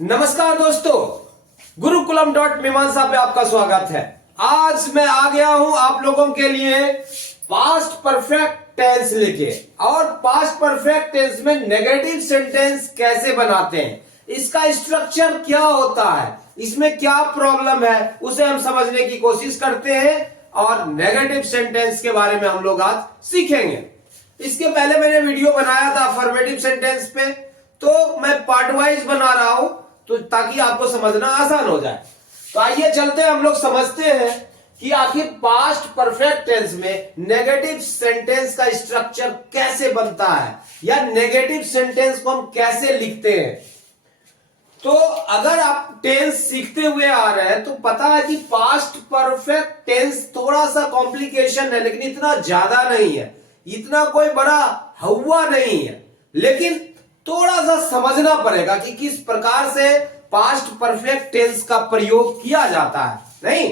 नमस्कार दोस्तों, गुरुकुलम.मीमांसा पे आपका स्वागत है। आज मैं आ गया हूं आप लोगों के लिए पास्ट परफेक्ट टेंस लेके। और पास्ट परफेक्ट टेंस में नेगेटिव सेंटेंस कैसे बनाते हैं, इसका स्ट्रक्चर क्या होता है, इसमें क्या प्रॉब्लम है, उसे हम समझने की कोशिश करते हैं और नेगेटिव सेंटेंस के बारे में हम लोग आज सीखेंगे। इसके पहले मैंने वीडियो बनाया था अफर्मेटिव सेंटेंस पे, तो मैं पार्ट वाइज बना रहा हूं तो ताकि आपको समझना आसान हो जाए। तो आइए चलते हैं, हम लोग समझते हैं कि आखिर पास्ट परफेक्ट टेंस में नेगेटिव सेंटेंस का स्ट्रक्चर कैसे बनता है या नेगेटिव सेंटेंस को हम कैसे लिखते हैं। तो अगर आप टेंस सीखते हुए आ रहे हैं तो पता है कि पास्ट परफेक्ट टेंस थोड़ा सा कॉम्प्लिकेशन है, लेकिन इतना ज्यादा नहीं है, इतना कोई बड़ा हवा नहीं है, लेकिन थोड़ा सा समझना पड़ेगा कि किस प्रकार से पास्ट परफेक्ट टेंस का प्रयोग किया जाता है। नहीं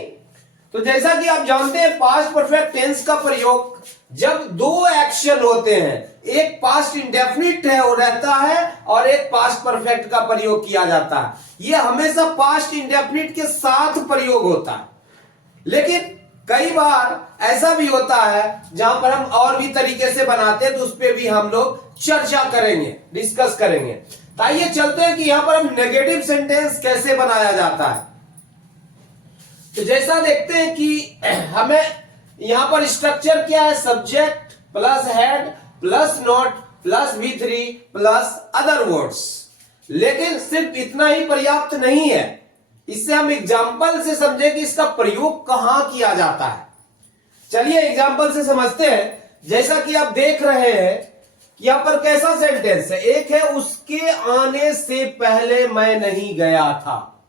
तो जैसा कि आप जानते हैं, पास्ट परफेक्ट टेंस का प्रयोग जब दो एक्शन होते हैं, एक पास्ट इंडेफिनिट है वो रहता है और एक पास्ट परफेक्ट का प्रयोग किया जाता है। यह हमेशा पास्ट इंडेफिनिट के साथ प्रयोग होता है, लेकिन कई बार ऐसा भी होता है जहां पर हम और भी तरीके से बनाते हैं, तो उस पर भी हम लोग चर्चा करेंगे, डिस्कस करेंगे। तो आइए चलते हैं कि यहां पर हम नेगेटिव सेंटेंस कैसे बनाया जाता है। तो जैसा देखते हैं कि हमें यहां पर स्ट्रक्चर क्या है, subject plus head plus note plus V3 plus other words. लेकिन सिर्फ इतना ही पर्याप्त नहीं है, इससे हम एग्जाम्पल से समझे कि इसका प्रयोग कहां किया जाता है। चलिए एग्जाम्पल से समझते हैं। जैसा कि आप देख रहे हैं कि यहां पर कैसा सेंटेंस है, एक है उसके आने से पहले मैं नहीं गया था।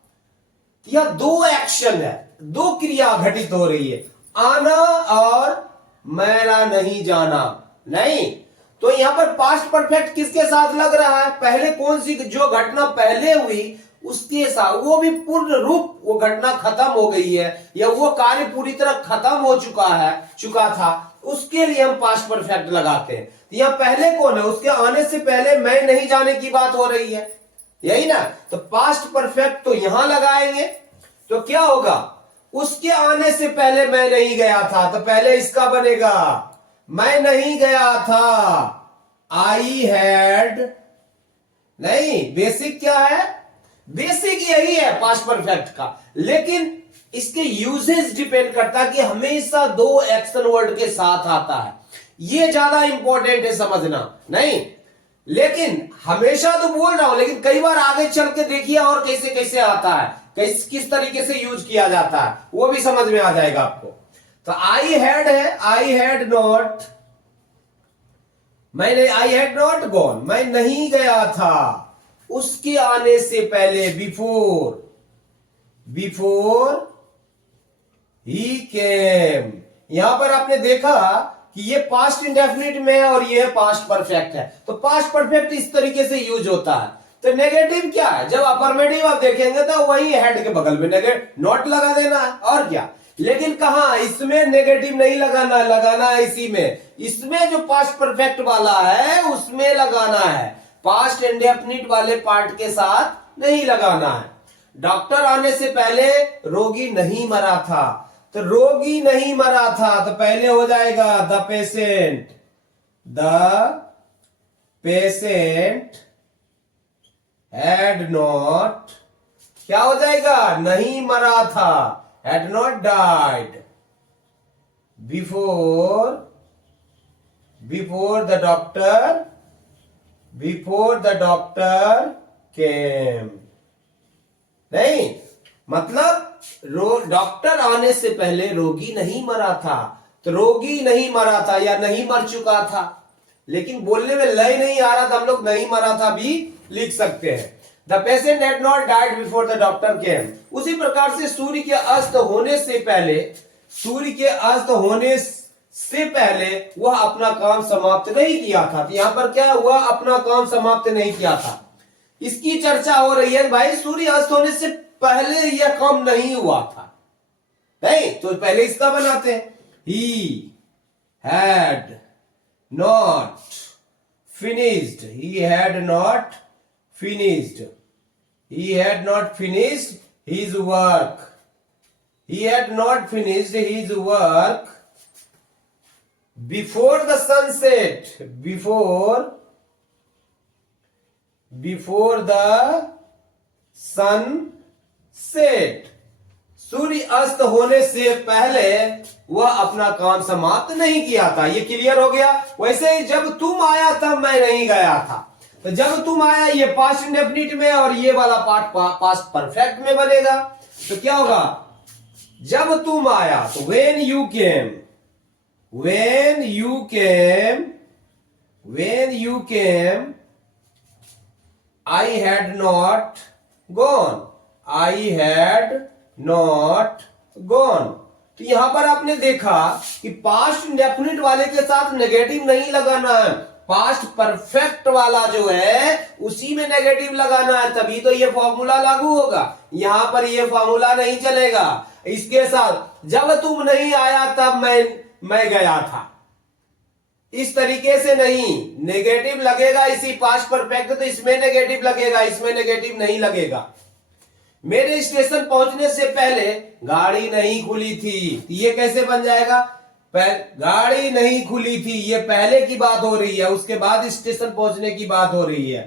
यह दो एक्शन है, दो क्रिया घटित हो रही है, आना और मेरा नहीं जाना। नहीं तो यहां पर पास्ट परफेक्ट किसके साथ लग रहा है, पहले कौन सी जो घटना पहले हुई उसके साथ, वो भी पूर्ण रूप वो घटना खत्म हो गई है या वो कार्य पूरी तरह खत्म हो चुका था, उसके लिए हम पास्ट परफेक्ट लगाते हैं। तो यहां पहले कौन है, उसके आने से पहले मैं नहीं जाने की बात हो रही है, यही ना। तो पास्ट परफेक्ट तो यहां लगाएंगे तो क्या होगा, उसके आने से पहले मैं नहीं गया था, तो पहले इसका बनेगा मैं नहीं गया था, आई हैड। नहीं, बेसिक क्या है, बेसिक यही है पास्ट परफेक्ट का, लेकिन इसके यूजेज डिपेंड करता है कि हमेशा दो एक्शन वर्ड के साथ आता है। ये ज्यादा इंपॉर्टेंट है समझना। नहीं लेकिन हमेशा तो बोल रहा हूं, लेकिन कई बार आगे चल के देखिए और कैसे कैसे आता है, किस तरीके से यूज किया जाता है, वो भी समझ में आ जाएगा आपको। तो आई हैड है, आई हैड नॉट, मैंने आई हैड नॉट गॉन, मैं नहीं गया था, उसके आने से पहले बिफोर ही केम। यहां पर आपने देखा कि ये पास्ट इंडेफिनिट में है और ये पास्ट परफेक्ट है, तो पास्ट परफेक्ट इस तरीके से यूज होता है। तो नेगेटिव क्या है, जब अफर्मेटिव आप देखेंगे तो वही हेड के बगल में नेगेटिव नॉट लगा देना है और क्या। लेकिन कहा इसमें नेगेटिव नहीं लगाना, लगाना है इसी में, इसमें जो पास्ट परफेक्ट वाला है उसमें लगाना है, पास्ट इंडेफिनिट वाले पार्ट के साथ नहीं लगाना है। डॉक्टर आने से पहले रोगी नहीं मरा था, तो रोगी नहीं मरा था तो पहले हो जाएगा द पेशेंट हैड नॉट, क्या हो जाएगा, नहीं मरा था, had not died before the doctor केम। नहीं मतलब डॉक्टर आने से पहले रोगी नहीं मरा था, तो रोगी नहीं मरा था या नहीं मर चुका था, लेकिन बोलने में लय नहीं आ रहा था, हम लोग नहीं मरा था भी लिख सकते हैं। The patient had not died before the doctor केम। उसी प्रकार से सूर्य के अस्त होने से पहले वह अपना काम समाप्त नहीं किया था। तो यहां पर क्या हुआ, अपना काम समाप्त नहीं किया था, इसकी चर्चा हो रही है। भाई सूर्य अस्त होने से पहले यह काम नहीं हुआ था, नहीं तो पहले इसका बनाते हैं, he had not finished he had not finished his work. He had not finished his work before the sunset. Before the sunset. सूर्य अस्त होने से पहले वह अपना काम समाप्त नहीं किया था। ये क्लियर हो गया। वैसे ही जब तुम आया तब मैं नहीं गया था। तो जब तुम आया ये पास्ट इंडेफिनिट में और ये वाला पार्ट पास्ट परफेक्ट में बनेगा। तो क्या होगा, जब तुम आया तो when you came I had not gone. तो यहां पर आपने देखा कि पास्ट इंडेफिनिट वाले के साथ नेगेटिव नहीं लगाना है, पास्ट परफेक्ट वाला जो है उसी में नेगेटिव लगाना है, तभी तो ये फॉर्मूला लागू होगा। यहां पर ये फॉर्मूला नहीं चलेगा। इसके साथ जब तुम नहीं आया तब मैं गया था, इस तरीके से नहीं। नेगेटिव लगेगा इसी पास्ट परफेक्ट, तो इसमें नेगेटिव लगेगा, इसमें नेगेटिव नहीं लगेगा। मेरे स्टेशन पहुंचने से पहले गाड़ी नहीं खुली थी, ये कैसे बन जाएगा, गाड़ी नहीं खुली थी, ये पहले की बात हो रही है, उसके बाद स्टेशन पहुंचने की बात हो रही है।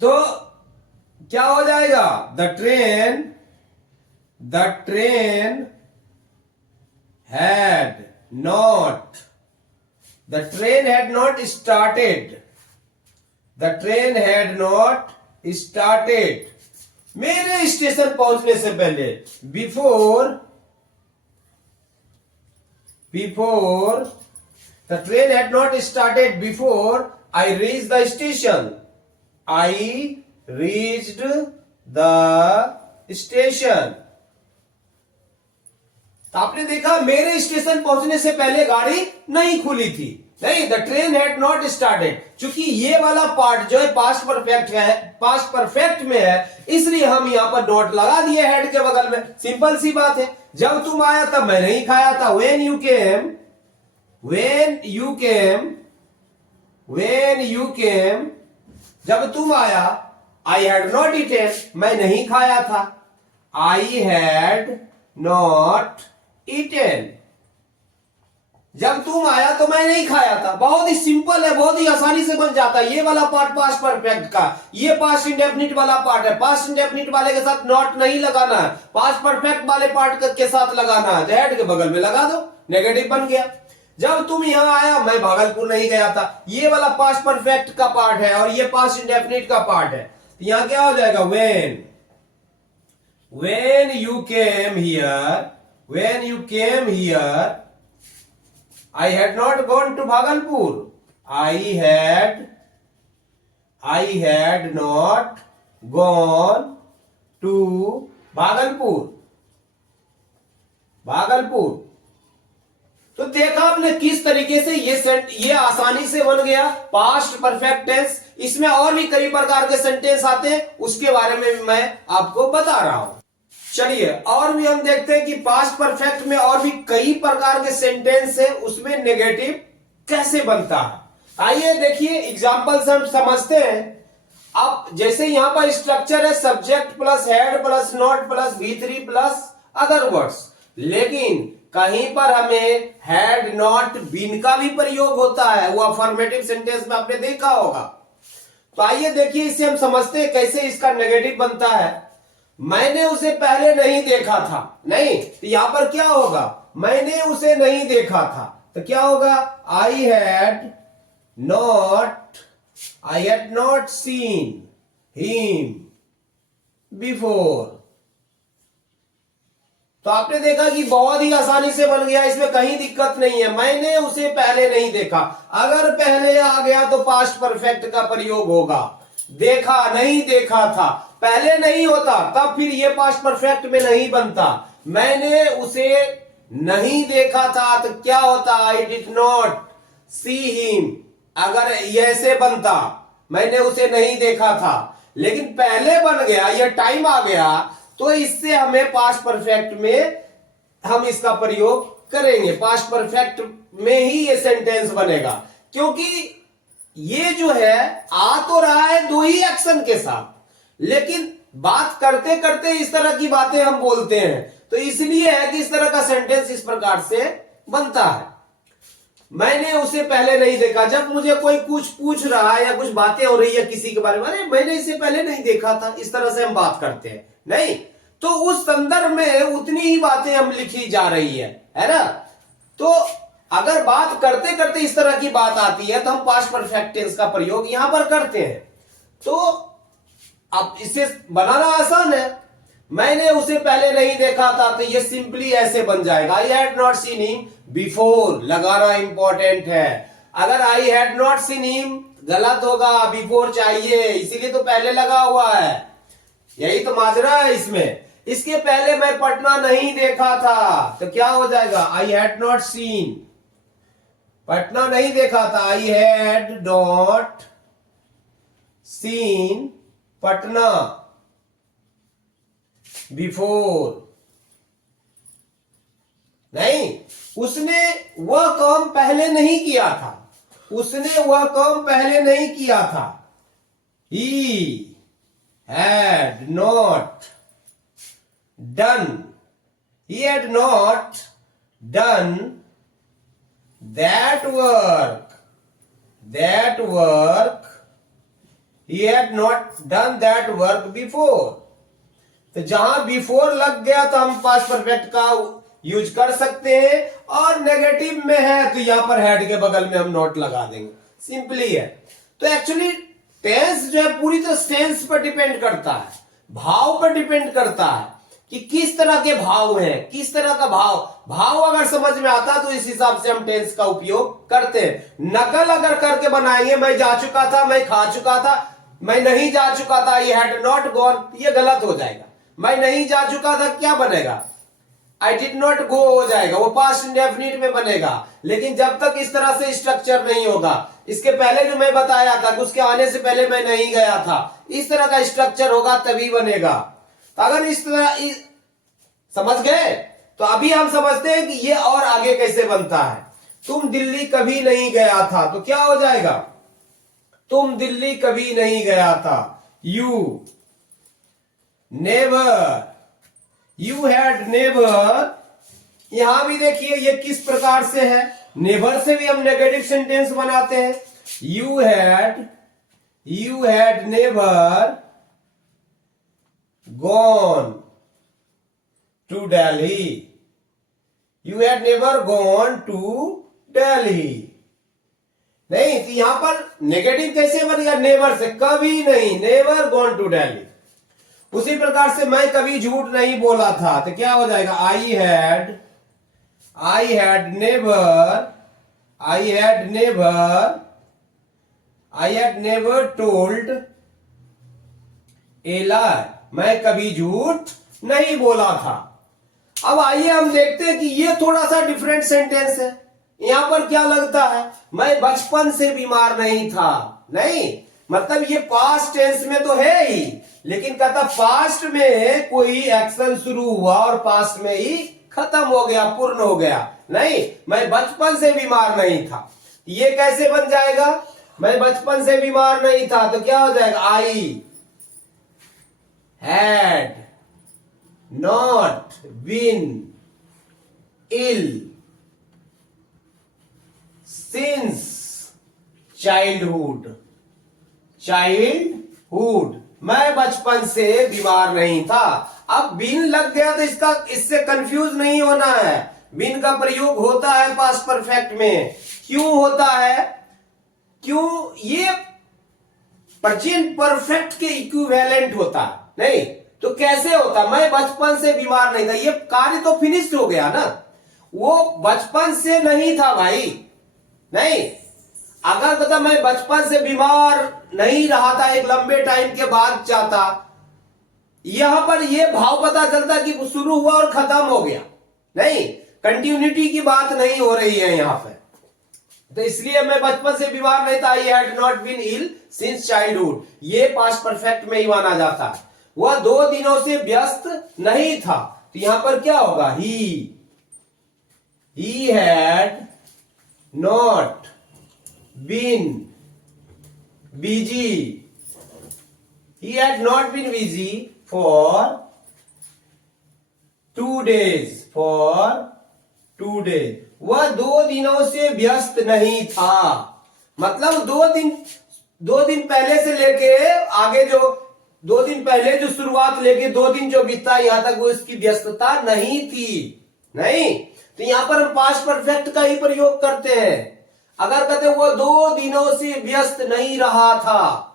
तो क्या हो जाएगा, the train had not started मेरे स्टेशन पहुंचने से पहले, before the train had not started before I reach the station. तो आपने देखा मेरे स्टेशन पहुंचने से पहले गाड़ी नहीं खुली थी, नहीं, the train had not started. चूंकि ये वाला पार्ट जो है पास्ट परफेक्ट में है, इसलिए हम यहां पर डॉट लगा दिए हेड के बगल में। सिंपल सी बात है। जब तुम आया तब मैं नहीं खाया था। when you came जब तुम आया, I had not eaten मैं नहीं खाया था, I had not eaten। जब तुम आया तो मैं नहीं खाया था। बहुत ही सिंपल है, बहुत ही आसानी से बन जाता है। ये वाला पार्ट पास्ट परफेक्ट का, ये पास्ट इंडेफिनिट वाला पार्ट है। पास्ट इंडेफिनिट वाले के साथ नॉट नहीं लगाना है, पास्ट परफेक्ट वाले पार्ट के साथ लगाना है। हेड के बगल में लगा दो, नेगेटिव बन गया। जब तुम यहां आया मैं भागलपुर नहीं गया था, ये वाला पास्ट परफेक्ट का पार्ट है और ये पास्ट इंडेफिनिट का पार्ट है। यहां क्या हो जाएगा, when you came here I had not gone to Bhagalpur. I had not gone to Bhagalpur। तो देखा आपने किस तरीके से ये आसानी से बन गया पास्ट परफेक्ट टेंस। इसमें और भी कई प्रकार के सेंटेंस आते हैं, उसके बारे में भी मैं आपको बता रहा हूं। चलिए और भी हम देखते हैं कि पास्ट परफेक्ट में और भी कई प्रकार के सेंटेंस है, उसमें नेगेटिव कैसे बनता है। आइए देखिए एग्जांपल से हम समझते हैं। अब जैसे यहां पर स्ट्रक्चर है subject plus head plus not plus V3 plus other words, लेकिन कहीं पर हमें हैड नॉट बीन का भी प्रयोग होता है, वो अफर्मेटिव सेंटेंस में आपने देखा होगा। तो आइए देखिए इससे हम समझते हैं कैसे इसका नेगेटिव बनता है। मैंने उसे पहले नहीं देखा था, नहीं, तो यहां पर क्या होगा, मैंने उसे नहीं देखा था, तो क्या होगा, आई had not seen him before. तो आपने देखा कि बहुत ही आसानी से बन गया, इसमें कहीं दिक्कत नहीं है। मैंने उसे पहले नहीं देखा, अगर पहले आ गया तो पास्ट परफेक्ट का प्रयोग होगा। देखा, नहीं देखा था, पहले नहीं होता तब फिर ये पास्ट परफेक्ट में नहीं बनता। मैंने उसे नहीं देखा था तो क्या होता, I did not see him. अगर ऐसे बनता, मैंने उसे नहीं देखा था, लेकिन पहले बन गया, ये टाइम आ गया, तो इससे हमें पास्ट परफेक्ट में हम इसका प्रयोग करेंगे। पास्ट परफेक्ट में ही ये सेंटेंस बनेगा, क्योंकि ये जो है आ तो रहा है दो ही एक्शन के साथ, लेकिन बात करते करते इस तरह की बातें हम बोलते हैं, तो इसलिए है कि इस तरह का सेंटेंस इस प्रकार से बनता है। मैंने उसे पहले नहीं देखा। जब मुझे कोई कुछ पूछ रहा है या कुछ बातें हो रही है किसी के बारे में, अरे मैंने इसे पहले नहीं देखा था, इस तरह से हम बात करते हैं नहीं, तो उस संदर्भ में उतनी ही बातें हम लिखी जा रही है ना। तो अगर बात करते करते इस तरह की बात आती है तो हम पास्ट परफेक्ट टेंस का प्रयोग यहां पर करते हैं। तो अब इसे बनाना आसान है। मैंने उसे पहले नहीं देखा था, तो ये सिंपली ऐसे बन जाएगा, I had not seen him before, लगाना इंपॉर्टेंट है। अगर आई हैड नॉट सीन हिम गलत होगा, बिफोर चाहिए, इसीलिए तो पहले लगा हुआ है। यही तो माजरा है इसमें। इसके पहले मैं पटना नहीं देखा था, तो क्या हो जाएगा, I had not seen, Patna नहीं देखा था, I had not seen Patna before. नहीं, उसने वह काम पहले नहीं किया था, उसने वह काम पहले नहीं किया था। He had not done, he had not done that work, that work, he had not done that work before। तो जहां बिफोर लग गया तो हम पास्ट परफेक्ट का यूज कर सकते हैं, और नेगेटिव में है तो यहां पर हेड के बगल में हम नोट लगा देंगे, सिंपली है। तो एक्चुअली टेंस जो है पूरी तरह टेंस पर डिपेंड करता है, भाव पर डिपेंड करता है कि किस तरह के भाव हैं, किस तरह का भाव अगर समझ में आता तो इस हिसाब से हम टेंस का उपयोग करते हैं। नकल अगर करके बनाएंगे, मैं जा चुका था, मैं खा चुका था, मैं नहीं जा चुका था, ये हैड नॉट गॉन, ये गलत हो जाएगा। मैं नहीं जा चुका था क्या बनेगा, आई डिड नॉट गो हो जाएगा, वो पास्ट इंडेफिनिट में बनेगा। लेकिन जब तक इस तरह से स्ट्रक्चर नहीं होगा, इसके पहले जो मैं बताया था कि उसके आने से पहले मैं नहीं गया था, इस तरह का स्ट्रक्चर होगा तभी बनेगा। तो अगर इस तरह समझ गए, तो अभी हम समझते हैं कि ये और आगे कैसे बनता है। तुम दिल्ली कभी नहीं गया था, तो क्या हो जाएगा, तुम दिल्ली कभी नहीं गया था, you never, you had never. यहां भी देखिए ये किस प्रकार से है, नेवर से भी हम नेगेटिव सेंटेंस बनाते हैं। You had never gone to Delhi, you had never gone to Delhi. नहीं, तो यहां पर नेगेटिव कैसे बनेगा, नेवर से, कभी नहीं, नेवर गॉन टू दिल्ली। उसी प्रकार से मैं कभी झूठ नहीं बोला था, तो क्या हो जाएगा, आई हैड नेवर टोल्ड ए लाई, मैं कभी झूठ नहीं बोला था। अब आइए हम देखते हैं कि ये थोड़ा सा डिफरेंट सेंटेंस है। यहां पर क्या लगता है, मैं बचपन से बीमार नहीं था, नहीं, मतलब ये पास्ट टेंस में तो है ही, लेकिन कहता पास्ट में कोई एक्शन शुरू हुआ और पास्ट में ही खत्म हो गया, पूर्ण हो गया। नहीं, मैं बचपन से बीमार नहीं था, ये कैसे बन जाएगा, मैं बचपन से बीमार नहीं था, तो क्या हो जाएगा, I had not been ill since childhood, मैं बचपन से बीमार नहीं था। अब बिन लग गया तो इससे कंफ्यूज नहीं होना है। बिन का प्रयोग होता है पास्ट परफेक्ट में, क्यों होता है, क्यों, ये प्रेजेंट परफेक्ट के इक्विवेलेंट होता है। नहीं तो कैसे होता, मैं बचपन से बीमार नहीं था, ये कार्य तो फिनिश्ड हो गया ना, वो बचपन से नहीं था भाई। नहीं, अगर पता मैं बचपन से बीमार नहीं रहा था, एक लंबे टाइम के बाद जाता, यहां पर यह भाव पता चलता कि शुरू हुआ और खत्म हो गया। नहीं, कंटिन्यूटी की बात नहीं हो रही है यहां पे। तो इसलिए मैं बचपन से बीमार नहीं था, I had not been ill since childhood, ये पास्ट परफेक्ट में ही माना जाता है। वह 2 दिनों से व्यस्त नहीं था, तो यहां पर क्या होगा, he had not been busy He had not been busy for 2 days. For 2 days. वह 2 दिनों से व्यस्त नहीं था. मतलब 2 दिन पहले से लेके आगे जो 2 दिन पहले जो शुरुआत लेके 2 दिन जो बीता यहां तक वो इसकी व्यस्तता नहीं थी. नहीं, तो यहां पर हम पास्ट परफेक्ट का ही प्रयोग करते हैं. अगर कहते वो 2 दिनों से व्यस्त नहीं रहा था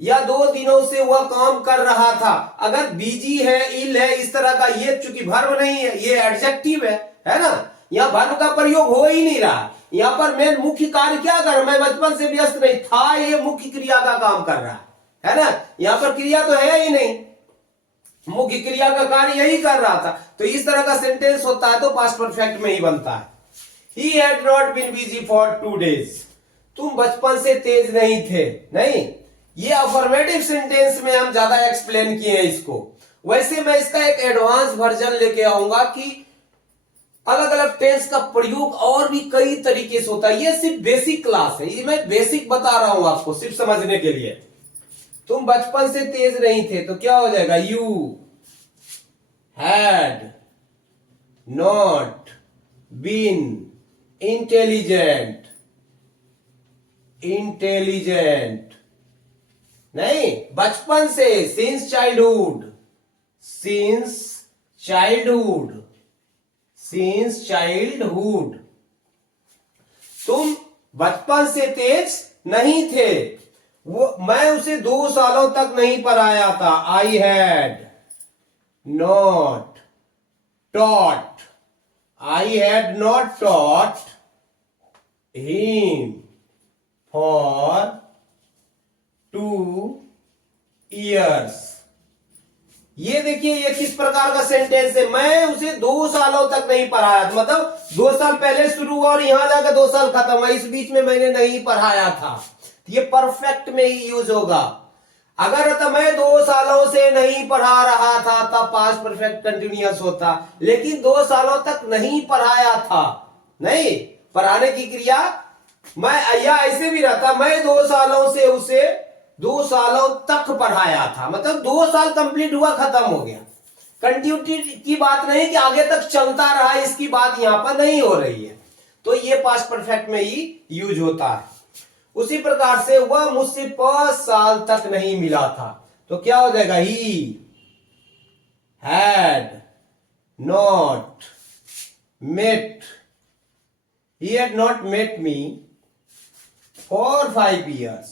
या 2 दिनों से वह काम कर रहा था. अगर बिजी है, इल है, इस तरह का, ये चूंकि वर्ब नहीं है, ये एडजेक्टिव है ना. यहां वर्ब का प्रयोग हो ही नहीं रहा. यहां पर मेन मुख्य कार्य क्या कर, मैं बचपन से व्यस्त नहीं था, ये मुख्य क्रिया का काम कर रहा है ना. यहां पर क्रिया तो है ही नहीं, मुख्य क्रिया का कार्य यही कर रहा था. तो इस तरह का सेंटेंस होता है तो पास्ट परफेक्ट में ही बनता है. He had not been busy for 2 days. तुम बचपन से तेज नहीं थे. नहीं, ये अफर्मेटिव सेंटेंस में हम ज्यादा एक्सप्लेन किए हैं इसको. वैसे मैं इसका एक एडवांस वर्जन लेके आऊंगा कि अलग अलग टेंस का प्रयोग और भी कई तरीके से होता है. ये सिर्फ बेसिक क्लास है, ये मैं बेसिक बता रहा हूं आपको सिर्फ समझने के लिए. तुम बचपन से तेज नहीं थे तो क्या हो जाएगा, you had not been intelligent. नहीं, बचपन से, सिंस चाइल्डहुड. तुम बचपन से तेज नहीं थे. वो मैं उसे 2 सालों तक नहीं पढ़ाया था. I had not taught him for 2 years. ये देखिए ये किस प्रकार का सेंटेंस है. मैं उसे 2 सालों तक नहीं पढ़ाया था. मतलब 2 साल पहले शुरू हुआ और यहां जाकर 2 साल खत्म है. इस बीच में मैंने नहीं पढ़ाया था. ये परफेक्ट में ही यूज होगा. अगर तो मैं 2 सालों से नहीं पढ़ा रहा था तब पास्ट परफेक्ट कंटिन्यूअस होता. लेकिन 2 सालों तक नहीं पढ़ाया था. नहीं, पढ़ाने की क्रिया मैं, या ऐसे भी रहता, मैं 2 सालों से उसे 2 सालों तक पढ़ाया था. मतलब 2 साल कंप्लीट हुआ, खत्म हो गया. कंटिन्यूटी की बात नहीं कि आगे तक चलता रहा, इसकी बात यहां पर नहीं हो रही है. तो ये पास्ट परफेक्ट में ही यूज होता है. उसी प्रकार से वह मुझसे 5 साल तक नहीं मिला था तो क्या हो जाएगा, he had not met me for 5 years.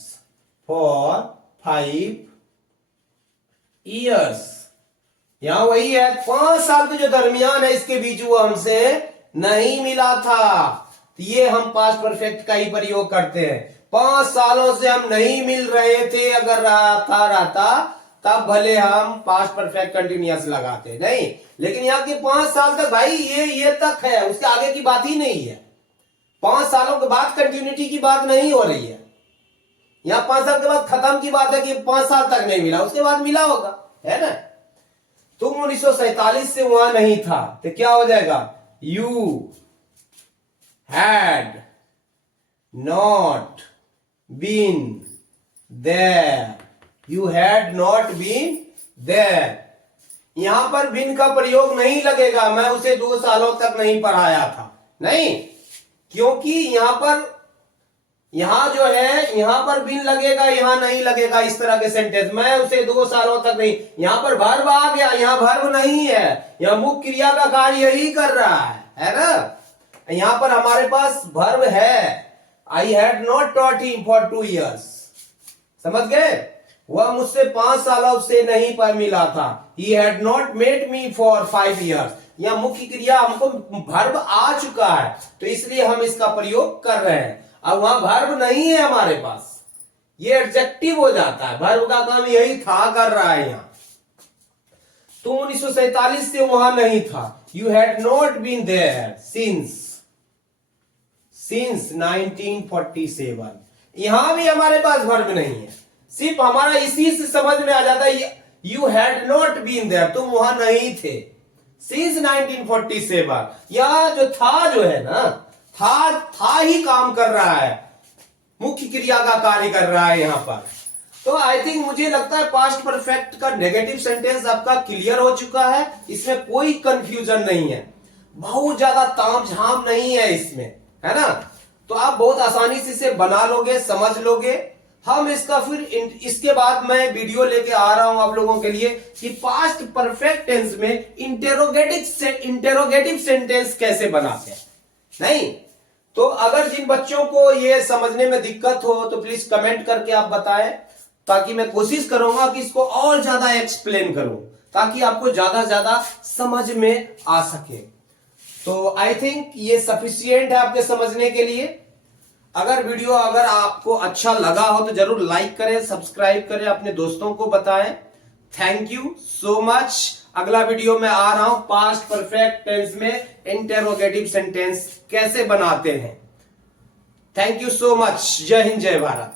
यहां वही है, 5 साल के जो दरमियान है इसके बीच वो हमसे नहीं मिला था. ये हम पास्ट परफेक्ट का ही प्रयोग करते हैं. 5 सालों से हम नहीं मिल रहे थे, अगर रहता तब भले हम पास्ट परफेक्ट कंटिन्यूअस लगाते. नहीं, लेकिन यहाँ के 5 साल तक भाई ये तक है, उसके आगे की बात ही नहीं है. 5 सालों के बाद कंटिन्यूटी की बात नहीं हो रही है. यहाँ 5 साल के बाद खत्म की बात है कि 5 साल तक नहीं मिला, उसके बाद मिला होगा, है ना. तुम 1947 से वहां नहीं था तो क्या हो जाएगा, you had not been there. यहां पर बिन का प्रयोग नहीं लगेगा. मैं उसे 2 सालों तक नहीं पढ़ाया था. नहीं, क्योंकि यहां जो है, यहां पर बिन लगेगा, यहां नहीं लगेगा. इस तरह के सेंटेंस, मैं उसे 2 सालों तक नहीं, यहां पर वर्ब आ गया, यहां वर्ब नहीं है. यहां मुख्य क्रिया का कार्य यही कर रहा है ना. यहां पर हमारे पास वर्ब है. आई had not taught him for 2 years. समझ गए. वह मुझसे 5 सालों से नहीं पर मिला था. He had not met me for 5 years. यह मुख्य क्रिया, हमको वर्ब आ चुका है तो इसलिए हम इसका प्रयोग कर रहे हैं. अब वहां वर्ब नहीं है हमारे पास, ये एडजेक्टिव हो जाता है. वर्ब का काम यही था कर रहा है. यहां तुम 1947 से वहां नहीं था. You had not been there since 1947. यहां भी हमारे पास वर्ब नहीं है, सिर्फ हमारा इसी से समझ में आ जाता है. You had not been there, तुम वहां नहीं थे. सिंस 1947, यह जो था जो है ना, था ही काम कर रहा है, मुख्य क्रिया का कार्य कर रहा है यहां पर. तो आई थिंक मुझे लगता है पास्ट परफेक्ट का नेगेटिव सेंटेंस आपका क्लियर हो चुका है, इसमें कोई कंफ्यूजन नहीं है, बहुत ज्यादा ताम झाम नहीं है इसमें, है ना। तो आप बहुत आसानी से इसे बना लोगे, समझ लोगे। हम इसका फिर इसके बाद मैं वीडियो लेके आ रहा हूं आप लोगों के लिए कि पास्ट परफेक्ट टेंस में इंटेरोगेटिव सेंटेंस कैसे बनाते हैं। नहीं तो अगर जिन बच्चों को ये समझने में दिक्कत हो तो प्लीज कमेंट करके आप बताएं, ताकि मैं कोशिश करूंगा कि इसको और ज्यादा एक्सप्लेन करूं, ताकि आपको ज्यादा ज्यादा समझ में आ सके। तो आई थिंक ये सफिशियंट है आपके समझने के लिए। अगर आपको अच्छा लगा हो तो जरूर लाइक करें, सब्सक्राइब करें, अपने दोस्तों को बताएं। Thank you so much. अगला वीडियो में आ रहा हूं पास्ट परफेक्ट टेंस में इंटेरोगेटिव सेंटेंस कैसे बनाते हैं। Thank you so much. जय हिंद, जय भारत।